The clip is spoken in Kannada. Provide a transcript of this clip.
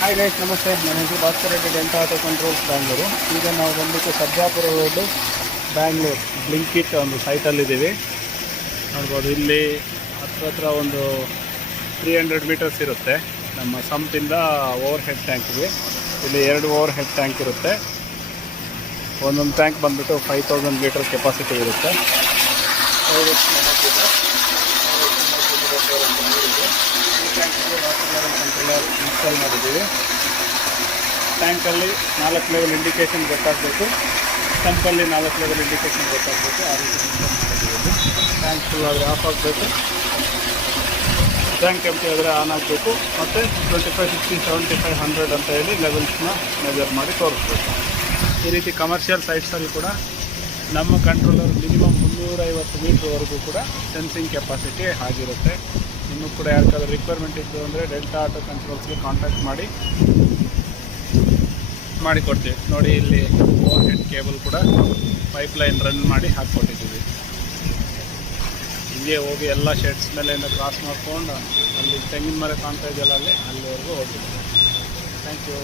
ಹಾಯ್ ಗೈಸ್, ನಮಸ್ತೆ. ನನ್ನ ಹೆಸರು Bhaskar Reddy, delta auto controls Bangalore. ಈಗ ನಾವು ಬಂದ್ಬಿಟ್ಟು ಸರ್ಜಾಪುರ ರೋಡು, ಬ್ಯಾಂಗ್ಳೂರು ಬ್ಲಿಂಕಿಟ್ ಒಂದು ಸೈಟಲ್ಲಿದ್ದೀವಿ. ನೋಡ್ಬೋದು, ಇಲ್ಲಿ ಹತ್ರ ಒಂದು 300 ಮೀಟರ್ಸ್ ಇರುತ್ತೆ ನಮ್ಮ ಸಂಪಿಂದ ಓವರ್ ಹೆಡ್ ಟ್ಯಾಂಕ್ಗೆ. ಇಲ್ಲಿ 2 ಓವರ್ ಹೆಡ್ ಟ್ಯಾಂಕ್ ಇರುತ್ತೆ. ಒಂದೊಂದು ಟ್ಯಾಂಕ್ ಬಂದುಬಿಟ್ಟು 5000 ಲೀಟರ್ ಕೆಪಾಸಿಟಿ ಇರುತ್ತೆ. ಕಂಟ್ರೋಲರ್ ಇನ್ಸ್ಟಾಲ್ ಮಾಡಿದ್ದೀವಿ. ಟ್ಯಾಂಕಲ್ಲಿ 4 ಲೆವೆಲ್ ಇಂಡಿಕೇಷನ್ ಗೊತ್ತಾಗಬೇಕು, ಸಂಪಲ್ಲಿ 4 ಲೆವೆಲ್ ಇಂಡಿಕೇಷನ್ ಗೊತ್ತಾಗಬೇಕು. ಆ ರೀತಿ ಇನ್ಸ್ಟಾಲ್ ಮಾಡಿದ್ದೀವಿ. ಟ್ಯಾಂಕ್ ಫುಲ್ ಆದರೆ ಆಫ್ ಆಗಬೇಕು, ಟ್ಯಾಂಕ್ ಎಂಟಿ ಆದರೆ ಆನ್ ಆಗಬೇಕು. ಮತ್ತು 25, 60, 75, 100 ಅಂತ ಹೇಳಿ ಲೆವೆಲ್ಸ್ನ ಮೆಜರ್ ಮಾಡಿ ತೋರಿಸ್ಬೇಕು. ಈ ರೀತಿ ಕಮರ್ಷಿಯಲ್ ಸೈಟ್ಸಲ್ಲಿ ಕೂಡ ನಮ್ಮ ಕಂಟ್ರೋಲರ್ ಮಿನಿಮಮ್ 350 ಮೀಟ್ರ್ವರೆಗೂ ಕೂಡ ಸೆನ್ಸಿಂಗ್ ಕೆಪಾಸಿಟಿ ಆಗಿರುತ್ತೆ. ಇನ್ನೂ ಕೂಡ ಯಾರಿಗಾದ್ರೂ ರಿಕ್ವೈರ್ಮೆಂಟ್ ಇತ್ತು ಅಂದರೆ ಡೆಲ್ಟಾ ಆಟೋ ಕಂಟ್ರೋಲ್ಸ್ಗೆ ಕಾಂಟ್ಯಾಕ್ಟ್ ಮಾಡಿಕೊಡ್ತೀವಿ. ನೋಡಿ, ಇಲ್ಲಿ ಓವರ್ ಹೆಡ್ ಕೇಬಲ್ ಕೂಡ ಪೈಪ್ಲೈನ್ ರನ್ ಮಾಡಿ ಹಾಕ್ಕೊಟ್ಟಿದ್ದೀವಿ. ಹಿಂಗೆ ಹೋಗಿ ಎಲ್ಲ ಶೆಡ್ಸ್ ಮೇಲೆಯಿಂದ ಕ್ರಾಸ್ ಮಾಡ್ಕೊಂಡು ಅಲ್ಲಿ ತೆಂಗಿನ ಮರ ಕಾಣ್ತಾ ಇದೆಯಲ್ಲ, ಅಲ್ಲಿವರೆಗೂ ಹೋಗಿದ್ದೀವಿ. Thank you.